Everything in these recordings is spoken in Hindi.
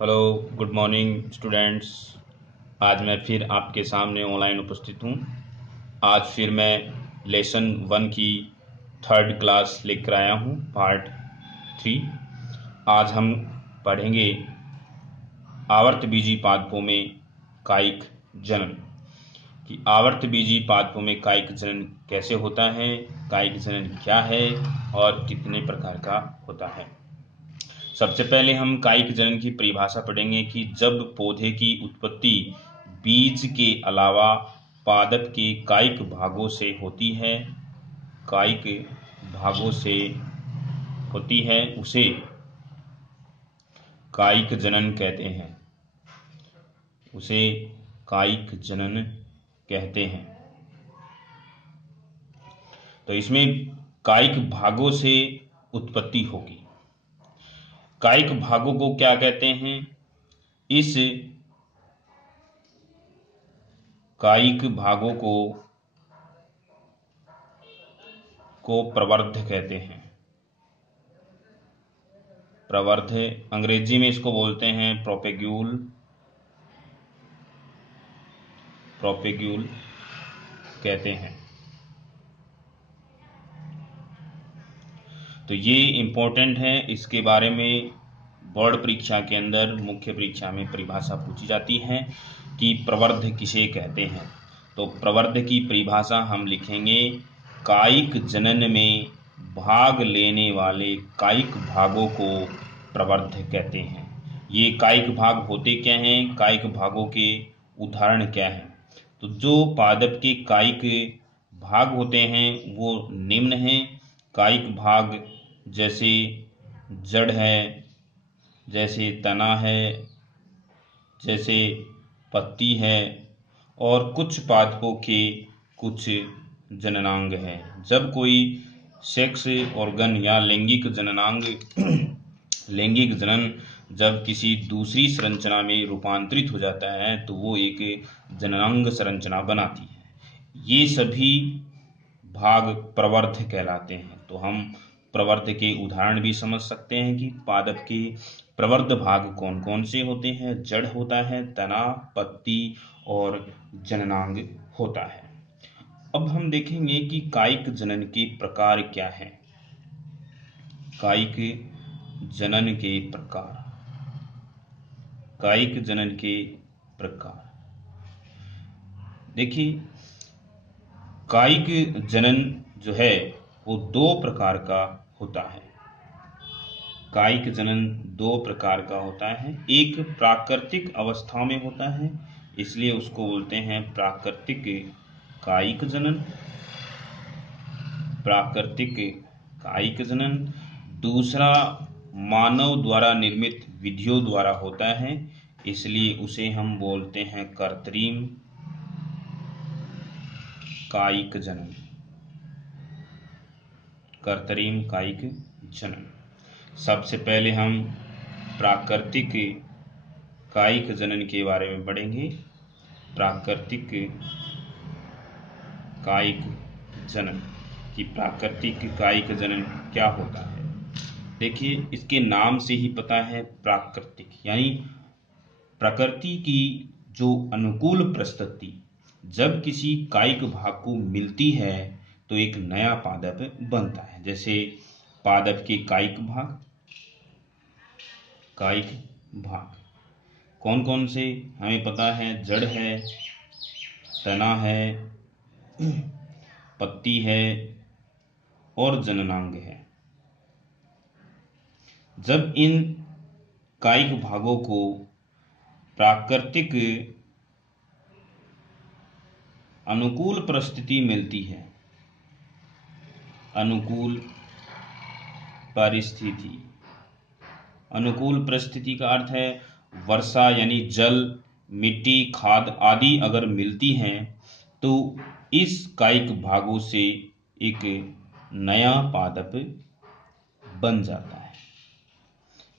Hello, good morning students. आज मैं फिर आपके सामने ऑनलाइन उपस्थित हूँ। आज फिर मैं लेसन 1 की 3rd क्लास लेकर आया हूँ, पार्ट 3। आज हम पढ़ेंगे आवर्तबीजी पादपों में कायिक जनन कि आवर्तबीजी पादपों में कायिक जनन कैसे होता है, कायिक जनन क्या है और कितने प्रकार का होता है। सबसे पहले हम कायिक जनन की परिभाषा पढ़ेंगे कि जब पौधे की उत्पत्ति बीज के अलावा पादप के कायिक भागों से होती है, कायिक भागों से होती है, उसे कायिक जनन कहते हैं, उसे कायिक जनन कहते हैं। तो इसमें कायिक भागों से उत्पत्ति होगी। कायिक भागों को क्या कहते हैं? इस कायिक भागों को प्रवर्ध कहते हैं। प्रवर्ध अंग्रेजी में इसको बोलते हैं प्रोपेग्यूल कहते हैं। तो ये इम्पोर्टेंट है, इसके बारे में बोर्ड परीक्षा के अंदर मुख्य परीक्षा में परिभाषा पूछी जाती है कि प्रवर्ध किसे कहते हैं। तो प्रवर्ध की परिभाषा हम लिखेंगे, कायिक जनन में भाग लेने वाले कायिक भागों को प्रवर्ध कहते हैं। ये कायिक भाग होते क्या हैं, कायिक भागों के उदाहरण क्या हैं? तो जो पादप के कायिक भाग होते हैं वो निम्न हैं। कायिक भाग जैसे जड़ है, जैसे तना है, जैसे पत्ती है, और कुछ पादपों के कुछ जननांग हैं। जब कोई सेक्स ऑर्गन या लैंगिक जननांग लैंगिक जनन जब किसी दूसरी संरचना में रूपांतरित हो जाता है तो वो एक जननांग संरचना बनाती है। ये सभी भाग प्रवर्ध कहलाते हैं। तो हम प्रवर्ध के उदाहरण भी समझ सकते हैं कि पादप के प्रवर्ध भाग कौन कौन से होते हैं। जड़ होता है, तना, पत्ती और जननांग होता है। अब हम देखेंगे कि कायिक जनन के प्रकार क्या हैं। कायिक जनन के प्रकार, कायिक जनन के प्रकार देखिए, कायिक जनन जो है वो 2 प्रकार का होता है। कायिक जनन 2 प्रकार का होता है। एक प्राकृतिक अवस्था में होता है, इसलिए उसको बोलते हैं प्राकृतिक कायिक जनन। प्राकृतिक कायिक जनन। दूसरा मानव द्वारा निर्मित विधियों द्वारा होता है, इसलिए उसे हम बोलते हैं कृत्रिम कायिक जनन। कृत्रिम कायिक जनन। सबसे पहले हम प्राकृतिक कायिक जनन के बारे में पढ़ेंगे। प्राकृतिक कायिक जनन कि प्राकृतिक कायिक जनन क्या होता है। देखिए, इसके नाम से ही पता है, प्राकृतिक यानी प्रकृति की जो अनुकूल परिस्थिति जब किसी कायिक भाग को मिलती है तो एक नया पादप बनता है। जैसे पादप के कायिक भाग कौन कौन से हमें पता है। जड़ है, तना है, पत्ती है और जननांग है। जब इन कायिक भागों को प्राकृतिक अनुकूल परिस्थिति मिलती है, अनुकूल परिस्थिति का अर्थ है वर्षा यानी जल, मिट्टी, खाद आदि अगर मिलती हैं तो इस कायिक भागों से एक नया पादप बन जाता है।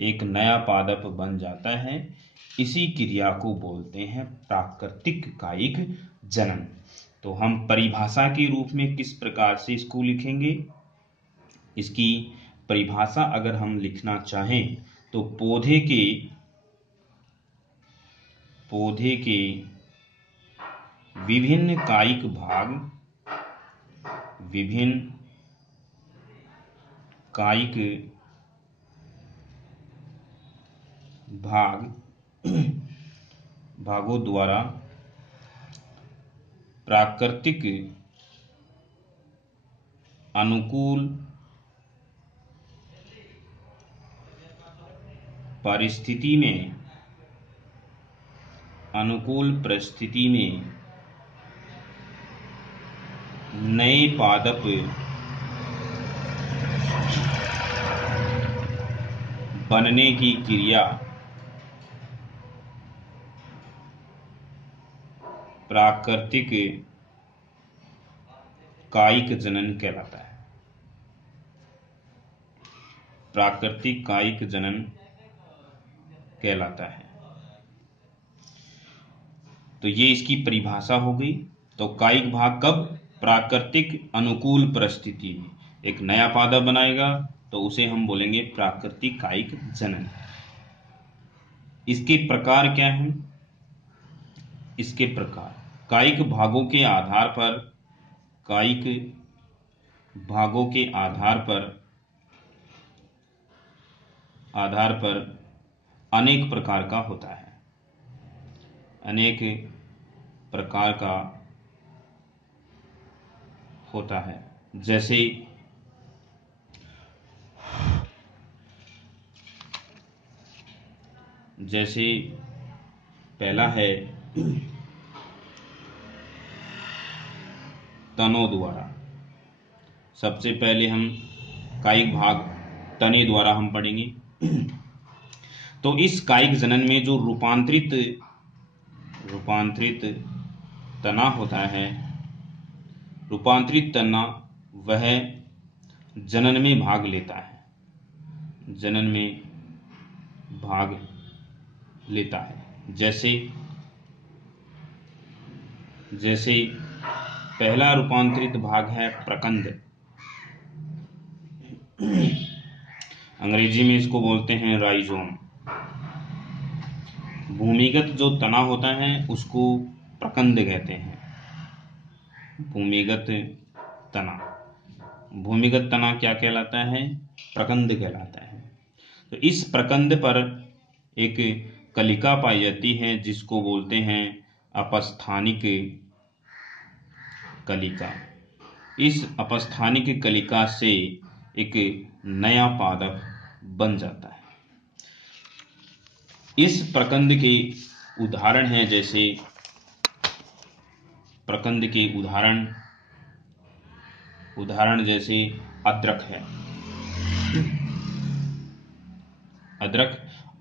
एक नया पादप बन जाता है। इसी क्रिया को बोलते हैं प्राकृतिक कायिक जनन। तो हम परिभाषा के रूप में किस प्रकार से इसको लिखेंगे? इसकी परिभाषा अगर हम लिखना चाहें तो पौधे के पौधे के विभिन्न कायिक भाग, विभिन्न कायिक भागों द्वारा प्राकृतिक अनुकूल परिस्थिति में नए पादप बनने की क्रिया प्राकृतिक कायिक जनन कहलाता है। प्राकृतिक कायिक जनन कहलाता है। तो ये इसकी परिभाषा हो गई। तो कायिक भाग कब? प्राकृतिक अनुकूल परिस्थिति में एक नया पादप बनाएगा तो उसे हम बोलेंगे प्राकृतिक कायिक जनन। इसके प्रकार क्या हैं? इसके प्रकार कायिक भागों के आधार पर अनेक प्रकार का होता है। अनेक प्रकार का होता है। जैसे पहला है तनों द्वारा। सबसे पहले हम कायिक भाग तने द्वारा हम पढ़ेंगे। तो इस कायिक जनन में जो रूपांतरित तना होता है, रूपांतरित तना वह जनन में भाग लेता है। जनन में भाग लेता है। जैसे पहला रूपांतरित भाग है प्रकंद। अंग्रेजी में इसको बोलते हैं राइजोम। भूमिगत जो तना होता है उसको प्रकंद कहते हैं। भूमिगत तना क्या कहलाता है? प्रकंद कहलाता है। तो इस प्रकंद पर एक कलिका पाई जाती है जिसको बोलते हैं अपस्थानिक कलिका। इस अपस्थानिक कलिका से एक नया पादप बन जाता है। इस प्रकंद के उदाहरण हैं, जैसे प्रकंद के उदाहरण जैसे अदरक है।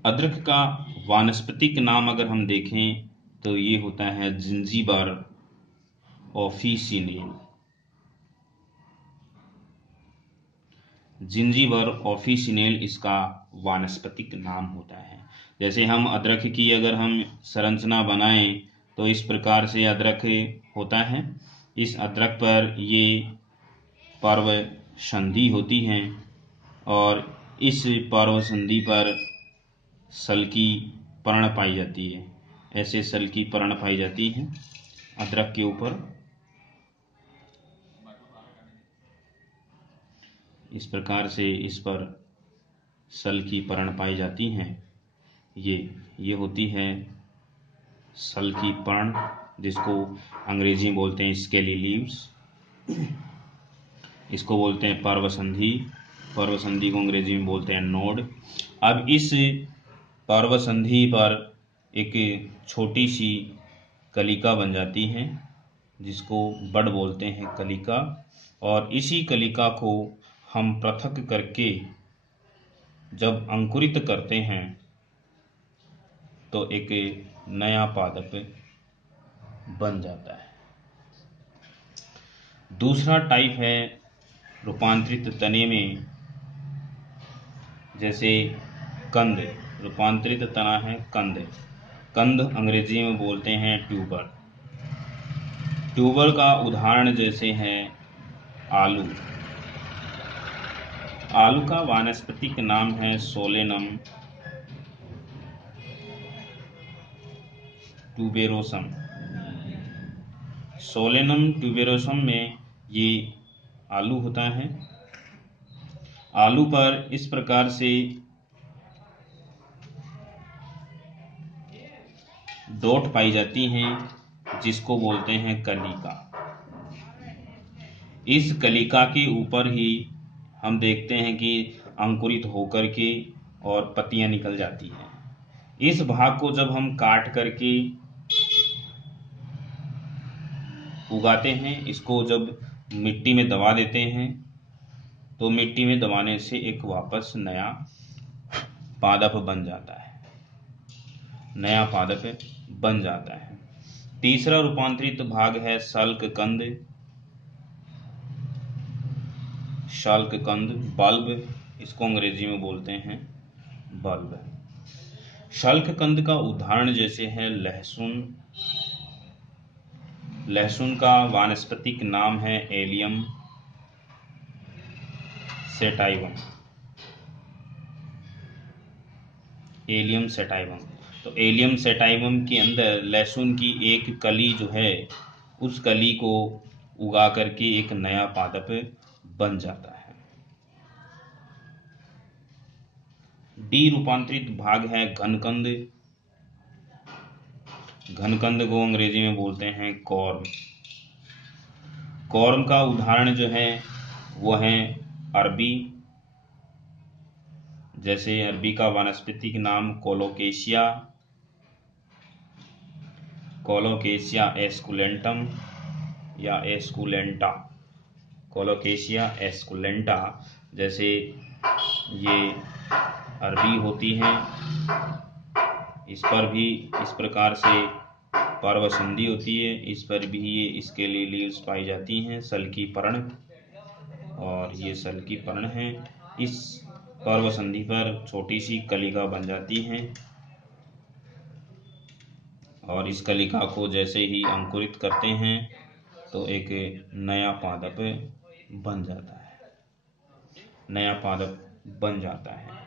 अदरक का वानस्पतिक नाम अगर हम देखें तो ये होता है जिंजीबर ऑफिसिनेल। जिंजीबर ऑफिसिनेल इसका वानस्पतिक नाम होता है। जैसे हम अदरक की अगर हम संरचना बनाएं तो इस प्रकार से अदरक होता है। इस अदरक पर ये पर्व संधि होती हैं और इस पर्व संधि पर सल्की पर्ण पाई जाती है। ऐसे सल्की पर्ण पाई जाती है अदरक के ऊपर। इस प्रकार से इस पर सल्की पर्ण पाई जाती हैं। ये होती है सल्की पर्ण, जिसको अंग्रेजी में बोलते हैं स्केली लीव्स। इसको बोलते हैं पर्व संधि। पर्व संधि को अंग्रेजी में बोलते हैं नोड। अब इस पर्व संधि पर एक छोटी सी कलिका बन जाती है जिसको बड बोलते हैं कलिका, और इसी कलिका को हम पृथक करके जब अंकुरित करते हैं तो एक नया पादप बन जाता है। दूसरा टाइप है रूपांतरित तने में, जैसे कंद। रूपांतरित तना है कंद अंग्रेजी में बोलते हैं ट्यूबर। ट्यूबर का उदाहरण जैसे है आलू। आलू का वानस्पतिक नाम है सोलेनम ट्यूबेरोसम। सोलेनम ट्यूबेरोसम में ये आलू होता है। आलू पर इस प्रकार से डॉट पाई जाती हैं जिसको बोलते हैं कलिका। इस कलिका के ऊपर ही हम देखते हैं कि अंकुरित होकर के और पत्तियां निकल जाती हैं। इस भाग को जब हम काट करके उगाते हैं, इसको जब मिट्टी में दबा देते हैं तो मिट्टी में दबाने से एक वापस नया पादप बन जाता है, नया पादप बन जाता है। तीसरा रूपांतरित भाग है शल्ककंद। शल्ककंद बल्ब, इसको अंग्रेजी में बोलते हैं बल्ब। शल्ककंद का उदाहरण जैसे है लहसुन। लहसुन का वानस्पतिक नाम है एलियम सेटाइवम। Allium sativum. तो एलियम सेटाइवम के अंदर लहसुन की एक कली जो है, उस कली को उगा करके एक नया पादप बन जाता है। डी रूपांतरित भाग है घनकंद। घनकंद को अंग्रेजी में बोलते हैं कॉर्म। कॉर्म का उदाहरण जो है वो है अरबी। जैसे अरबी का वानस्पतिक नाम कोलोकेशिया, कोलोकेशिया एस्कुलेंटम या एस्कुलेंटा, कोलोकेशिया एस्कुलेंटा जैसे ये अरबी होती हैं। इस पर भी इस प्रकार से पर्वसंधि होती है, इस पर भी ये इसके लिए लीव्स पाई जाती हैं, सल्की पर्ण, और ये सल्की पर्ण है। इस पर्वसंधि पर छोटी सी कलिका बन जाती हैं और इस कलिका को जैसे ही अंकुरित करते हैं तो एक नया पादप बन जाता है, नया पादप बन जाता है।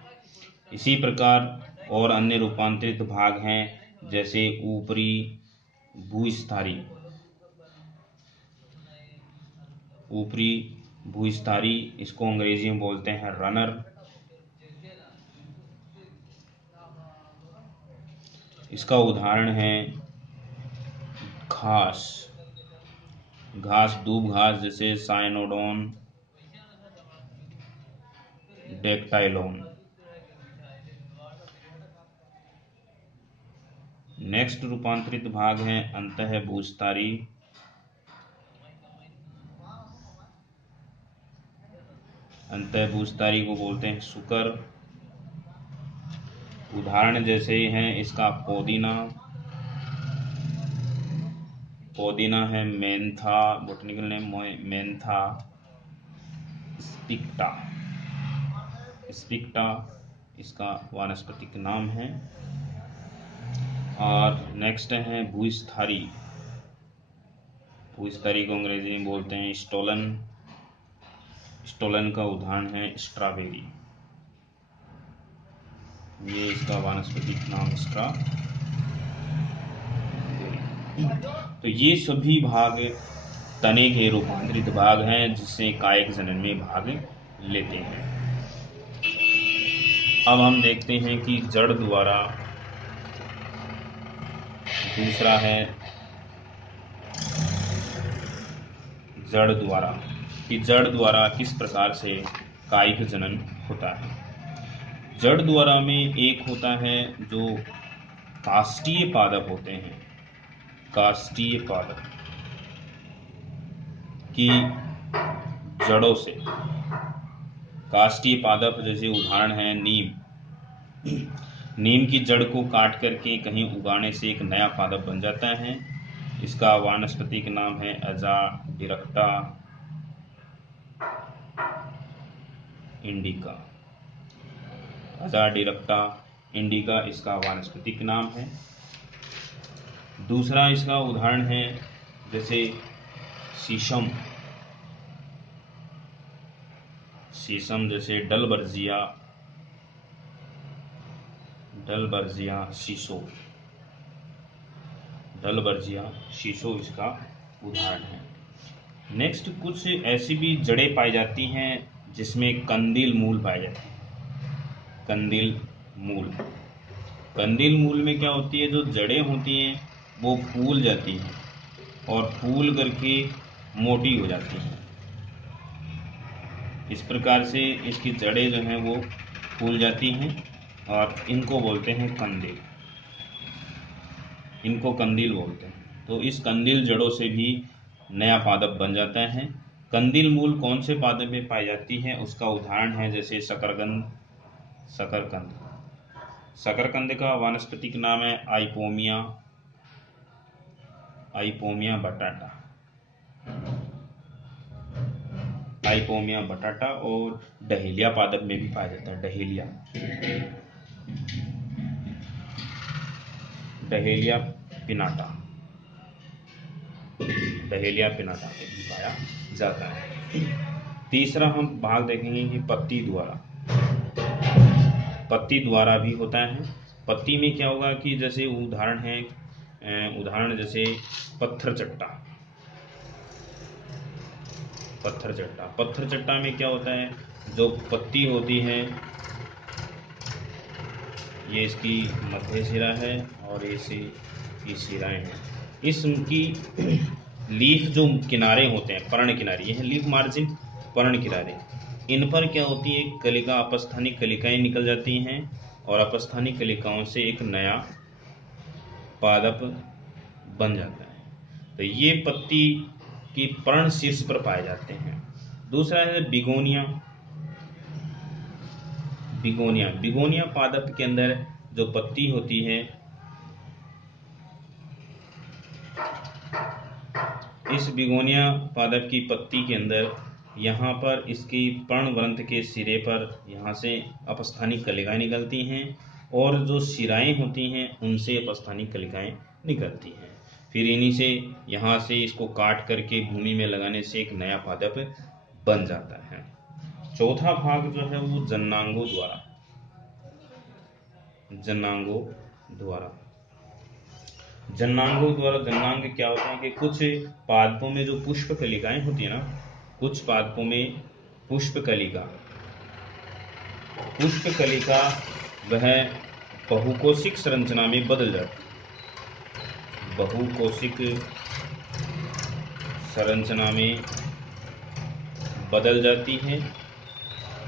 इसी प्रकार और अन्य रूपांतरित भाग हैं, जैसे ऊपरी भूस्थारी। ऊपरी भूस्थारी, इसको अंग्रेजी में बोलते हैं रनर। इसका उदाहरण है घास। घास, दूब घास, जैसे साइनोडोन, डेक्टाइलोन। नेक्स्ट रूपांतरित भाग है अंतःभूस्थारी। अंतःभूस्थारी को बोलते हैं सुकर। उदाहरण जैसे हैं इसका पोदीना। पोदीना है मेंथा, बोटनिकल नेम मेंथा स्पिक्टा। स्पिक्टा इसका वानस्पतिक नाम है। और नेक्स्ट है भूस्थारी। भूस्थारी को अंग्रेजी में बोलते हैं स्टोलन। स्टोलन का उदाहरण है स्ट्रॉबेरी। ये इसका वानस्पतिक नाम स्ट्रॉबेरी। तो ये सभी भाग तने के रूपांतरित भाग हैं जिससे कायिक जनन में भाग लेते हैं। अब हम देखते हैं कि जड़ द्वारा, दूसरा है जड़ द्वारा, कि जड़ द्वारा किस प्रकार से कायिक जनन होता है। जड़ द्वारा में एक होता है जो काष्ठीय पादप होते हैं। काष्ठीय पादप की जड़ों से, काष्ठीय पादप जैसे उदाहरण है नीम। नीम की जड़ को काट करके कहीं उगाने से एक नया पादप बन जाता है। इसका वानस्पतिक नाम है अजाडिरेक्टा इंडिका। अजाडिरेक्टा इंडिका इसका वानस्पतिक नाम है। दूसरा इसका उदाहरण है जैसे शीशम। शीशम जैसे डलबर्जिया, डलबर्जिया शीशो। तलवर्जिया शीशो इसका उदाहरण है। नेक्स्ट, कुछ ऐसी भी जड़ें पाई जाती हैं जिसमें कंदील मूल पाए जाते हैं। कंदील मूल, कंदील मूल में क्या होती है, जो जड़ें होती हैं वो फूल जाती हैं और फूल करके मोटी हो जाती हैं। इस प्रकार से इसकी जड़ें जो हैं वो फूल जाती हैं और इनको बोलते हैं कंदील, इनको कंदील बोलते हैं। तो इस कंदील जड़ों से भी नया पादप बन जाता है। कंदील मूल कौन से पादप में पाई जाती है, उसका उदाहरण है जैसे शकरकंद, शकरकंद। शकरकंद का वानस्पतिक नाम है आइपोमिया, आइपोमिया बटाटा, आइपोमिया बटाटा। और डहेलिया पादप में भी पाया जाता है, dahlia, dahlia piñata, dahlia piñata में भी पाया जाता है। तीसरा हम भाग देखेंगे कि पत्ती द्वारा, पत्ती द्वारा भी होता है। पत्ती में क्या होगा कि जैसे उदाहरण है, उदाहरण जैसे पत्थर चट्टा, पत्थर चट्टा। पत्थर चट्टा में क्या होता है, जो पत्ती होती है ये इसकी मध्य सिरा है और ये सिराएं हैं। इसकी लीफ जो किनारे होते हैं, पर्ण किनारे, ये है लीफ मार्जिन, पर्ण किनारे, इन पर क्या होती है, कलिका, अपस्थानिक कलिकाएं निकल जाती हैं और अपस्थानिक कलिकाओं से एक नया पादप बन जाता है। तो ये पत्ती की पर्ण शीर्ष पर पाए जाते हैं। दूसरा है बिगोनिया, बिगोनिया, बिगोनिया पादप के अंदर जो पत्ती होती है, इस बिगोनिया पादप की पत्ती के अंदर यहाँ पर इसकी पर्ण ग्रंथ के सिरे पर यहाँ से अपस्थानिक कलिकाएं निकलती हैं और जो शिराएं होती हैं उनसे अपस्थानिक कलिकाएं निकलती हैं। फिर इन्हीं से यहाँ से इसको काट करके भूमि में लगाने से एक नया पादप बन जाता है। चौथा भाग जो है वो जन्नांगों द्वारा, जन्नांगों द्वारा, जन्नांगों द्वारा। जन्नांग क्या होता है कि कुछ पादपों में जो पुष्प कलिकाएं होती है ना, कुछ पादपों में पुष्प कलिका, पुष्प कलिका वह बहुकोशिक संरचना में बदल जाती है, बहुकोशिक संरचना में बदल जाती है,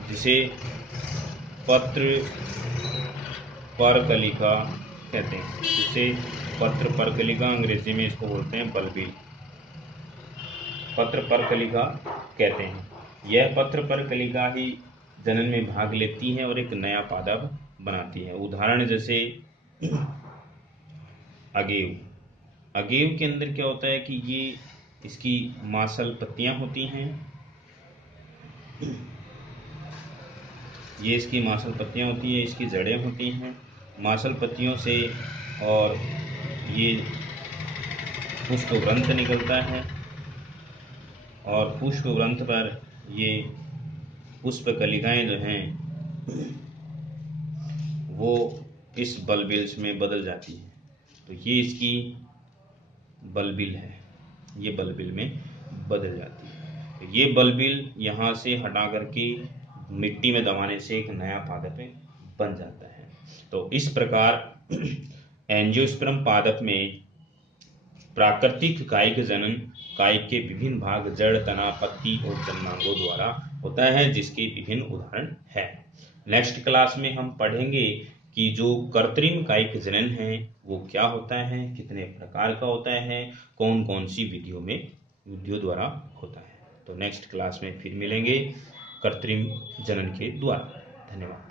जिसे पत्र पर कलिका कहते हैं, जिसे पत्र पर कलिका, अंग्रेजी में इसको बोलते हैं बल्बिल, पत्र पर कलिका कहते हैं। यह पत्र पर कलिका ही जनन में भाग लेती है और एक नया पादप बनाती है। उदाहरण जैसे अगेव, अगेव के अंदर क्या होता है कि ये इसकी मांसल पत्तियां होती हैं, ये इसकी मांसल पत्तियां होती है, इसकी जड़ें होती हैं, मांसल पत्तियों से और ये पुष्प ग्रंथ निकलता है और पुष्प ग्रंथ पर ये पुष्प कलिकाएं जो हैं वो इस बल्बिल में बदल जाती है। तो ये इसकी बल्बिल है, ये बल्बिल में बदल जाती है। तो ये बल्बिल यहाँ से हटा करके मिट्टी में दबाने से एक नया पादप बन जाता है। तो इस प्रकार एंजियोस्पर्म पादप में प्राकृतिक कायिक जनन कायिक के विभिन्न भाग जड़, तना, पत्ती और जन्नांगों द्वारा होता है, जिसके विभिन्न उदाहरण है। नेक्स्ट क्लास में हम पढ़ेंगे कि जो कृत्रिम कायिक जनन है वो क्या होता है, कितने प्रकार का होता है, कौन कौन सी विधियों द्वारा होता है। तो नेक्स्ट क्लास में फिर मिलेंगे कृत्रिम जनन के द्वारा। धन्यवाद।